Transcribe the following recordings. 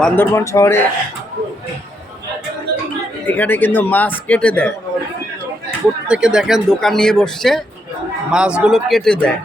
বান্দরবন শহরে এখানে কিন্তু মাছ কেটে দেয়। প্রত্যেকে দেখেন দোকান নিয়ে বসছে, মাছগুলো কেটে দেয়।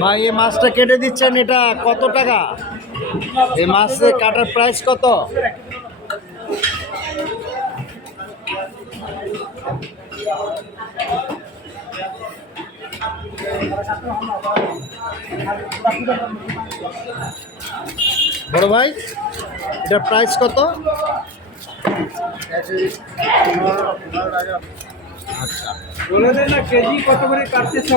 ভাই এই মাছটা কেটে দিচ্ছেন এটা কত টাকা? এই মাছের কাটার প্রাইস কত? বড় ভাই এটার প্রাইস কত? আচ্ছা। বলে দেন না কেজি কত করে কাটতেছ?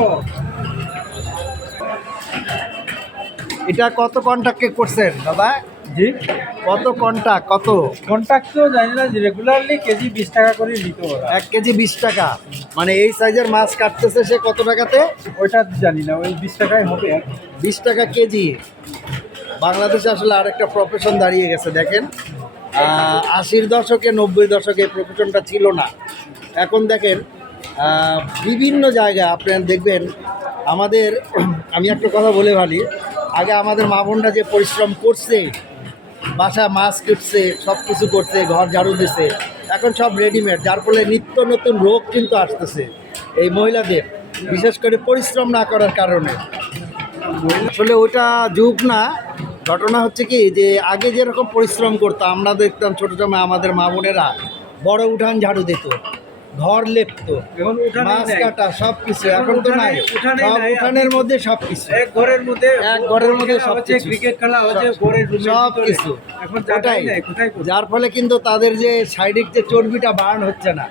এটা কত কন্টাক্টে করছেন দাদা? জি। কত কন্টাক্ট কত? কন্ট্যাক্ট তো জানি না রেগুলারলি কেজি বিশ টাকা করে ওরা। এক কেজি বিশ টাকা। মানে এই সাইজের মাছ কাটতেছে সে কত টাকাতে? ওইটা জানি না ওই বিশ টাকায় হবে। বিশ টাকা কেজি। বাংলাদেশে আসলে আরেকটা প্রফেশন দাঁড়িয়ে গেছে দেখেন। আশির দশকে নব্বই দশকে এই প্রফেশনটা ছিল না। এখন দেখেন বিভিন্ন জায়গা আপনারা দেখবেন আমাদের আমি একটা কথা বলে ভালি আগে আমাদের মা বোনরা যে পরিশ্রম করছে, বাসা মাছ কেটছে সব কিছু করছে, ঘর ঝাড়ু দিছে, এখন সব রেডিমেড যার ফলে নিত্য নতুন রোগ কিন্তু আসতেছে এই মহিলাদের, বিশেষ করে পরিশ্রম না করার কারণে। আসলে ওটা যুগ না, ঘটনা হচ্ছে কি যে আগে যেরকম পরিশ্রম করতো আমরা দেখতাম ছোটো সময় আমাদের মা বোনেরা বড় উঠান ঝাড়ু দিত। ঘর লেপতো এখন মাছ কাটা সব কিছু এখন তো নাই। সব উঠানের মধ্যে সব কিছু এক ঘরের মধ্যে এক ঘরের মধ্যে সব কিছু। ক্রিকেট খেলা হচ্ছে ঘরের সব কিছু এখন ওটাই। নাই কোথায় যার ফলে কিন্তু তাদের যে শারীরিক যে চর্বিটা বার্ন হচ্ছে না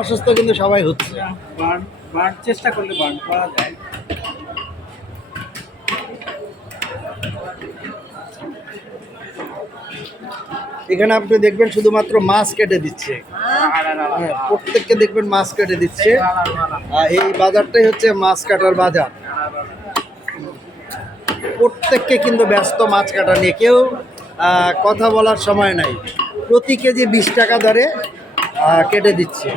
অসুস্থ কিন্তু সবাই হচ্ছে। বার্ন বার্ন চেষ্টা করলে বার্ন করা যায়। এখানে আপনি দেখবেন শুধুমাত্র মাছ কেটে দিচ্ছে। হ্যাঁ, প্রত্যেককে দেখবেন মাছ কেটে দিচ্ছে। এই বাজারটাই হচ্ছে মাছ কাটার বাজার। প্রত্যেককে কিন্তু ব্যস্ত মাছ কাটা নিয়ে কেউ কথা বলার সময় নাই। প্রতি কেজি বিশ টাকা আহ, কেটে দিচ্ছে।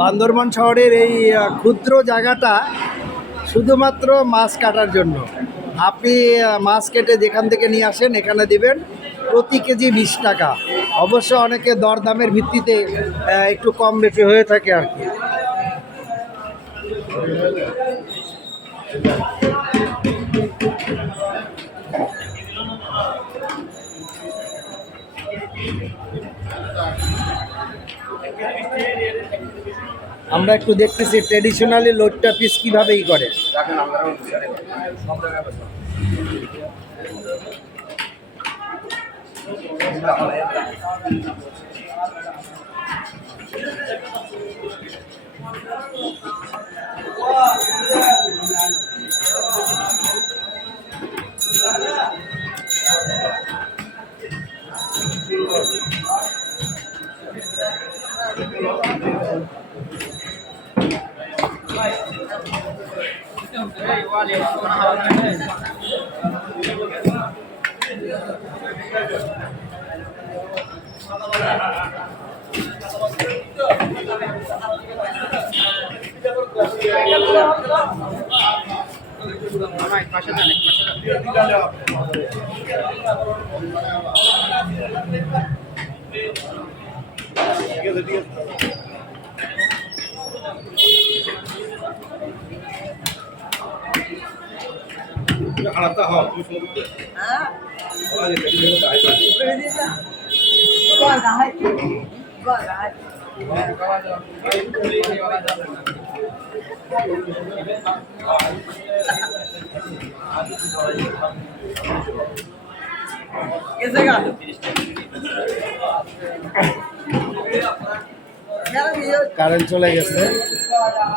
বান্দরবান শহরের এই ক্ষুদ্র জায়গাটা শুধুমাত্র মাছ কাটার জন্য। আপনি মাছ কেটে যেখান থেকে নিয়ে আসেন, এখানে দিবেন প্রতি কেজি বিশ টাকা। অবশ্য অনেকে দরদামের ভিত্তিতে একটু কম বেশি হয়ে থাকে আর কি। আমরা একটু দেখতেছি ট্রেডিশনালি লোডটা পিস কিভাবেই করে? ঠিক আছে ঠিক আছে করে কারেন্ট চলে গেছে।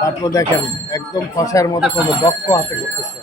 তারপর দেখেন একদম ফসার মতো কোনো দক্ষ হাতে করতেছে।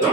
的。